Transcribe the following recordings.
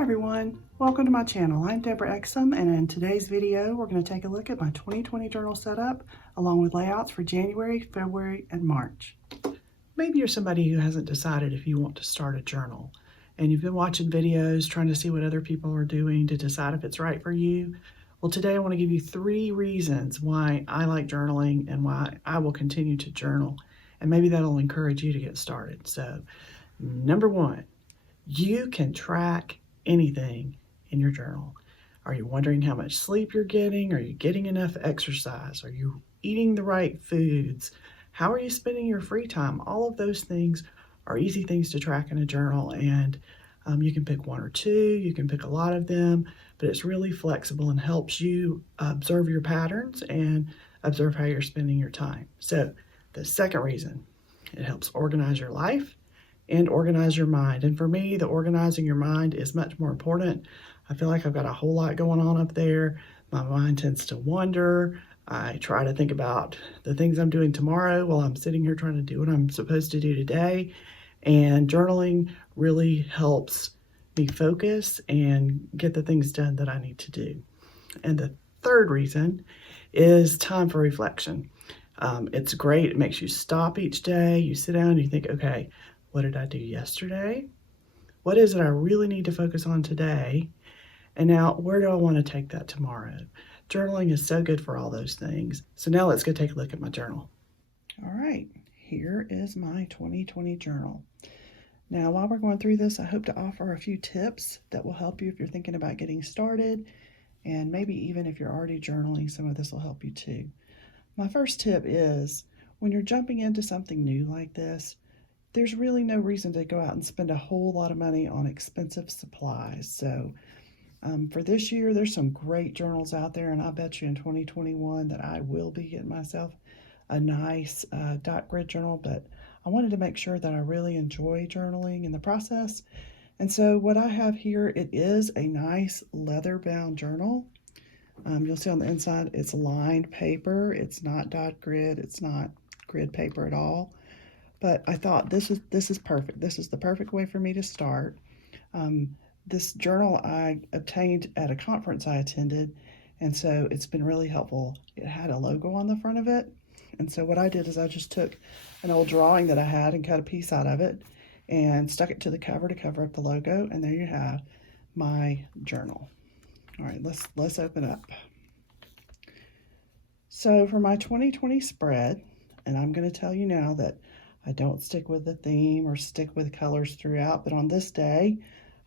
Hi everyone, welcome to my channel. I'm Deborah Exum, and in today's video we're going to take a look at my 2020 journal setup along with layouts for January, February, and March. Maybe you're somebody who hasn't decided if you want to start a journal and you've been watching videos trying to see what other people are doing to decide if it's right for you. Well, today I want to give you 3 reasons why I like journaling and why I will continue to journal, and maybe that'll encourage you to get started. So, number 1, you can track anything in your journal. Are you wondering how much sleep you're getting? Are you getting enough exercise? Are you eating the right foods? How are you spending your free time? All of those things are easy things to track in a journal, and you can pick 1 or 2, you can pick a lot of them, but it's really flexible and helps you observe your patterns and observe how you're spending your time. So the second reason, it helps organize your life and organize your mind. And for me, the organizing your mind is much more important. I feel like I've got a whole lot going on up there. My mind tends to wander. I try to think about the things I'm doing tomorrow while I'm sitting here trying to do what I'm supposed to do today. And journaling really helps me focus and get the things done that I need to do. And the third reason is time for reflection. It's great. It makes you stop each day. You sit down and you think, okay, what did I do yesterday? What is it I really need to focus on today? And now, where do I want to take that tomorrow? Journaling is so good for all those things. So now let's go take a look at my journal. All right, here is my 2020 journal. Now, while we're going through this, I hope to offer a few tips that will help you if you're thinking about getting started, and maybe even if you're already journaling, some of this will help you too. My first tip is, when you're jumping into something new like this, there's really no reason to go out and spend a whole lot of money on expensive supplies. So for this year, there's some great journals out there, and I bet you in 2021 that I will be getting myself a nice dot grid journal, but I wanted to make sure that I really enjoy journaling in the process. And so what I have here, it is a nice leather-bound journal. You'll see on the inside, it's lined paper. It's not dot grid. It's not grid paper at all. But I thought this is perfect. This is the perfect way for me to start. This journal I obtained at a conference I attended, and so it's been really helpful. It had a logo on the front of it, and so what I did is I just took an old drawing that I had and cut a piece out of it and stuck it to the cover to cover up the logo, and there you have my journal. All right, let's open up. So for my 2020 spread, and I'm going to tell you now that I don't stick with the theme or stick with colors throughout, but on this day,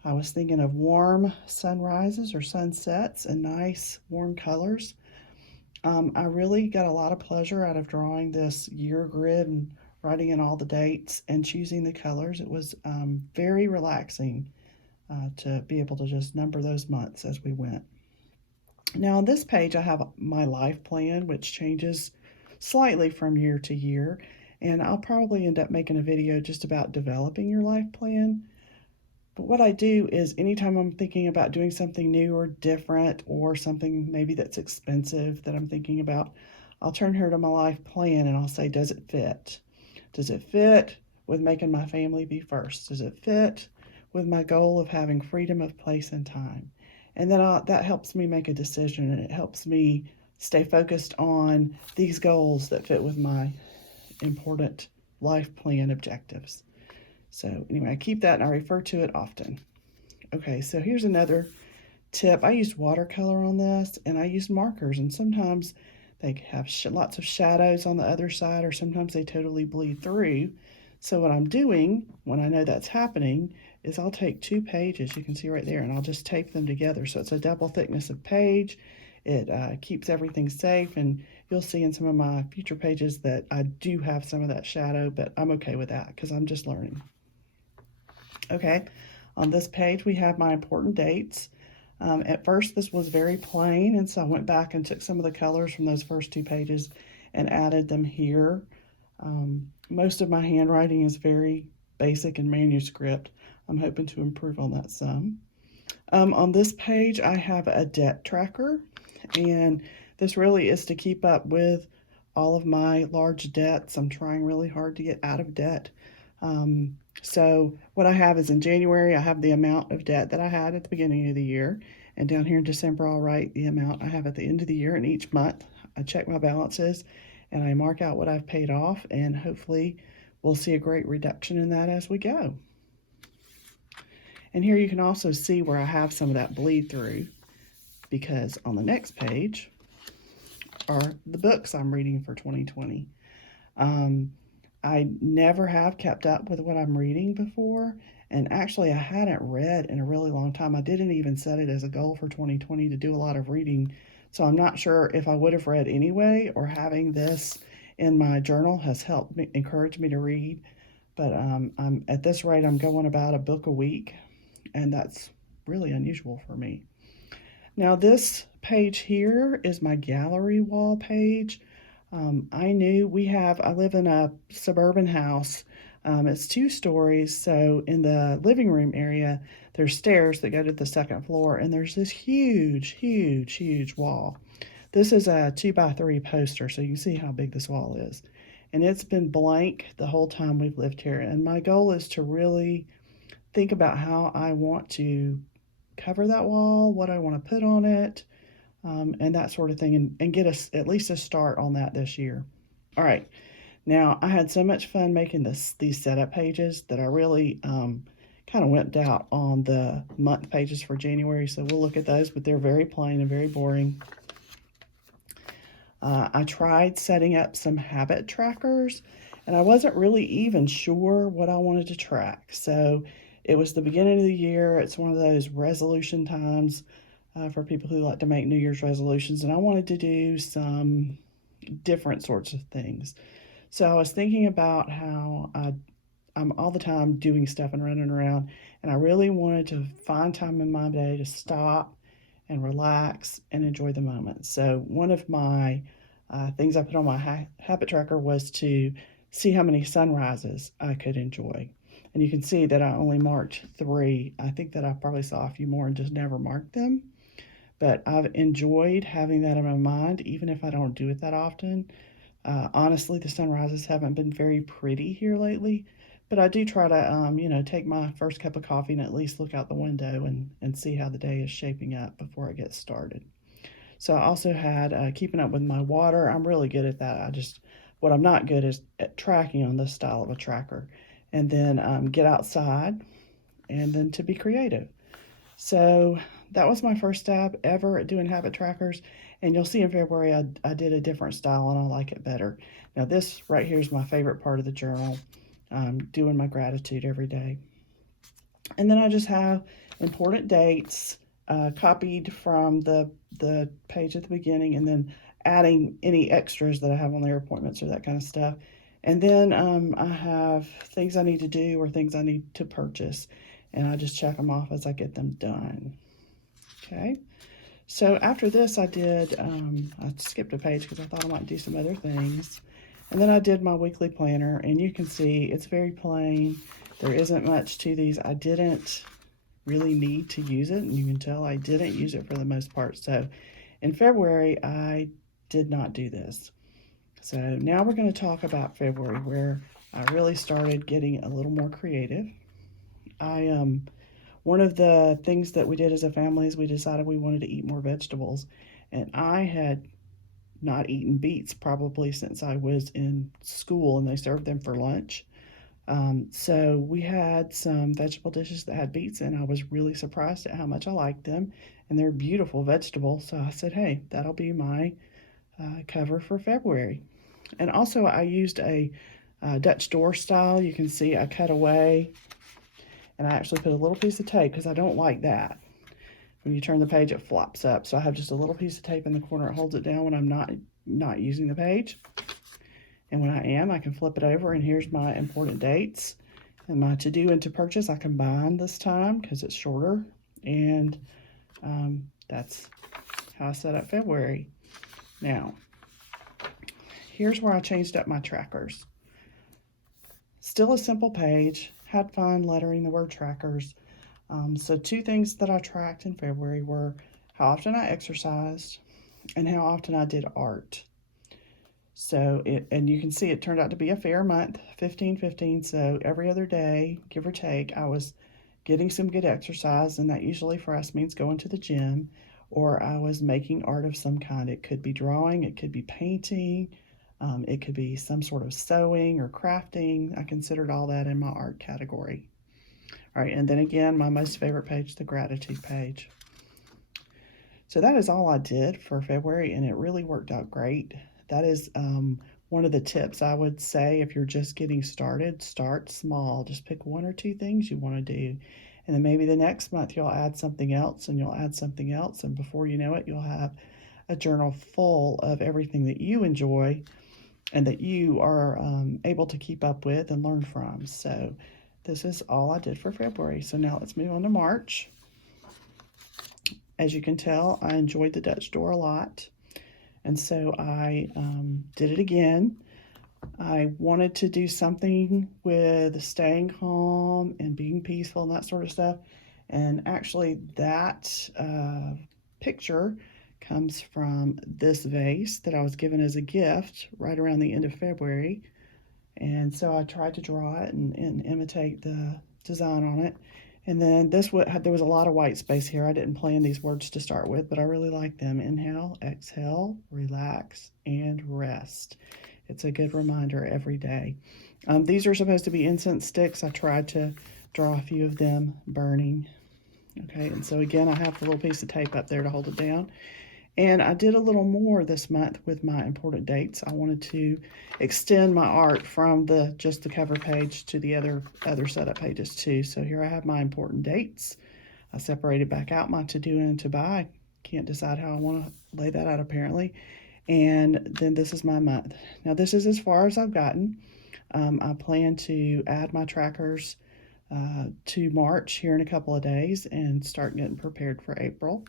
I was thinking of warm sunrises or sunsets and nice warm colors. I really got a lot of pleasure out of drawing this year grid and writing in all the dates and choosing the colors. It was very relaxing to be able to just number those months as we went. Now on this page, I have my life plan, which changes slightly from year to year. And I'll probably end up making a video just about developing your life plan. But what I do is anytime I'm thinking about doing something new or different or something maybe that's expensive that I'm thinking about, I'll turn here to my life plan and I'll say, does it fit? Does it fit with making my family be first? Does it fit with my goal of having freedom of place and time? And then that helps me make a decision, and it helps me stay focused on these goals that fit with my important life plan objectives. So anyway, I keep that and I refer to it often. Okay, so here's another tip. I used watercolor on this, and I used markers, and sometimes they have lots of shadows on the other side, or sometimes they totally bleed through. So what I'm doing when I know that's happening is I'll take 2 pages, you can see right there, and I'll just tape them together. So it's a double thickness of page. It keeps everything safe, and you'll see in some of my future pages that I do have some of that shadow, but I'm okay with that because I'm just learning. Okay, on this page we have my important dates. At first this was very plain, and so I went back and took some of the colors from those first 2 pages and added them here. Most of my handwriting is very basic and manuscript. I'm hoping to improve on that some. On this page I have a debt tracker, and this really is to keep up with all of my large debts. I'm trying really hard to get out of debt. So what I have is in January, I have the amount of debt that I had at the beginning of the year. And down here in December, I'll write the amount I have at the end of the year. And each month, I check my balances and I mark out what I've paid off. And hopefully, we'll see a great reduction in that as we go. And here you can also see where I have some of that bleed through, because on the next page are the books I'm reading for 2020. I never have kept up with what I'm reading before, and actually I hadn't read in a really long time. I didn't even set it as a goal for 2020 to do a lot of reading, so I'm not sure if I would have read anyway, or having this in my journal has helped me, encourage me to read. But I'm at this rate, I'm going about a book a week, and that's really unusual for me. Now this page here is my gallery wall page. I live in a suburban house. It's 2 stories, so in the living room area, there's stairs that go to the second floor, and there's this huge wall. This is a 2x3 poster, so you can see how big this wall is. And it's been blank the whole time we've lived here, and my goal is to really think about how I want to cover that wall, what I want to put on it, and that sort of thing, and get us at least a start on that this year. All right, now I had so much fun making these setup pages that I really kind of wimped out on the month pages for January, so we'll look at those, but they're very plain and very boring. I tried setting up some habit trackers, and I wasn't really even sure what I wanted to track. So it was the beginning of the year. It's one of those resolution times for people who like to make New Year's resolutions, and I wanted to do some different sorts of things. So I was thinking about how I'm all the time doing stuff and running around, and I really wanted to find time in my day to stop and relax and enjoy the moment. So one of my things I put on my habit tracker was to see how many sunrises I could enjoy. And you can see that I only marked 3. I think that I probably saw a few more and just never marked them. But I've enjoyed having that in my mind, even if I don't do it that often. Honestly, the sunrises haven't been very pretty here lately, but I do try to, take my first cup of coffee and at least look out the window and see how the day is shaping up before I get started. So I also had keeping up with my water. I'm really good at that. What I'm not good is at tracking on this style of a tracker. And then get outside, and then to be creative. So that was my first stab ever at doing habit trackers. And you'll see in February I did a different style, and I like it better. Now this right here is my favorite part of the journal, doing my gratitude every day. And then I just have important dates copied from the page at the beginning, and then adding any extras that I have on there, appointments or that kind of stuff. And then I have things I need to do or things I need to purchase, and I just check them off as I get them done. Okay, so after this I skipped a page because I thought I might do some other things. And then I did my weekly planner, and you can see it's very plain. There isn't much to these. I didn't really need to use it, and you can tell I didn't use it for the most part. So in February, I did not do this. So now we're going to talk about February, where I really started getting a little more creative. One of the things that we did as a family is we decided we wanted to eat more vegetables, and I had not eaten beets probably since I was in school, and they served them for lunch. So we had some vegetable dishes that had beets, and I was really surprised at how much I liked them, and they're beautiful vegetables. So I said, hey, that'll be my cover for February. And also I used a Dutch door style. You can see I cut away, and I actually put a little piece of tape because I don't like that. When you turn the page, it flops up. So I have just a little piece of tape in the corner. It holds it down when I'm not using the page. And when I am, I can flip it over, and here's my important dates. And my to do and to purchase, I combine this time because it's shorter. And that's how I set up February. Now, here's where I changed up my trackers. Still a simple page. Had fun lettering the word trackers. So 2 things that I tracked in February were how often I exercised and how often I did art. So and you can see it turned out to be a fair month, 15-15. So every other day, give or take, I was getting some good exercise, and that usually for us means going to the gym, or I was making art of some kind. It could be drawing, it could be painting, it could be some sort of sewing or crafting. I considered all that in my art category. All right, and then again, my most favorite page, the gratitude page. So that is all I did for February, and it really worked out great. That is one of the tips I would say if you're just getting started. Start small. Just pick one or two things you want to do. And then maybe the next month you'll add something else, and you'll add something else. And before you know it, you'll have a journal full of everything that you enjoy and that you are able to keep up with and learn from. So this is all I did for February. So now let's move on to March. As you can tell, I enjoyed the Dutch door a lot. And so I did it again. I wanted to do something with staying calm and being peaceful and that sort of stuff. And actually that picture comes from this vase that I was given as a gift right around the end of February. And so I tried to draw it and imitate the design on it. And then there was a lot of white space here. I didn't plan these words to start with, but I really like them. Inhale, exhale, relax, and rest. It's a good reminder every day. These are supposed to be incense sticks. I tried to draw a few of them burning. Okay, and so again, I have a little piece of tape up there to hold it down. And I did a little more this month with my important dates. I wanted to extend my art from just the cover page to the other setup pages too. So here I have my important dates. I separated back out my to do and to buy. Can't decide how I want to lay that out apparently. And then this is my month. Now this is as far as I've gotten. I plan to add my trackers to March here in a couple of days and start getting prepared for April.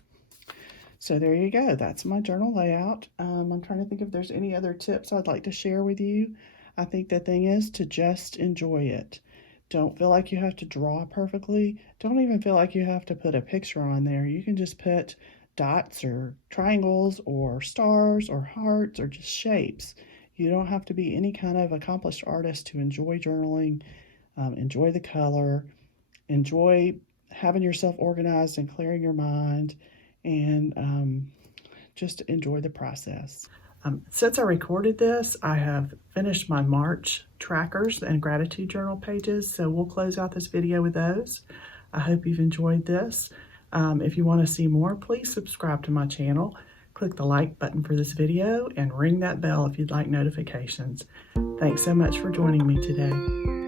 So there you go. That's my journal layout. I'm trying to think if there's any other tips I'd like to share with you. I think the thing is to just enjoy it. Don't feel like you have to draw perfectly. Don't even feel like you have to put a picture on there. You can just put dots or triangles or stars or hearts or just shapes. You don't have to be any kind of accomplished artist to enjoy journaling, enjoy the color, enjoy having yourself organized and clearing your mind, and just enjoy the process. Since I recorded this, I have finished my March trackers and gratitude journal pages, so we'll close out this video with those. I hope you've enjoyed this. If you want to see more, please subscribe to my channel. Click the like button for this video and ring that bell if you'd like notifications. Thanks so much for joining me today.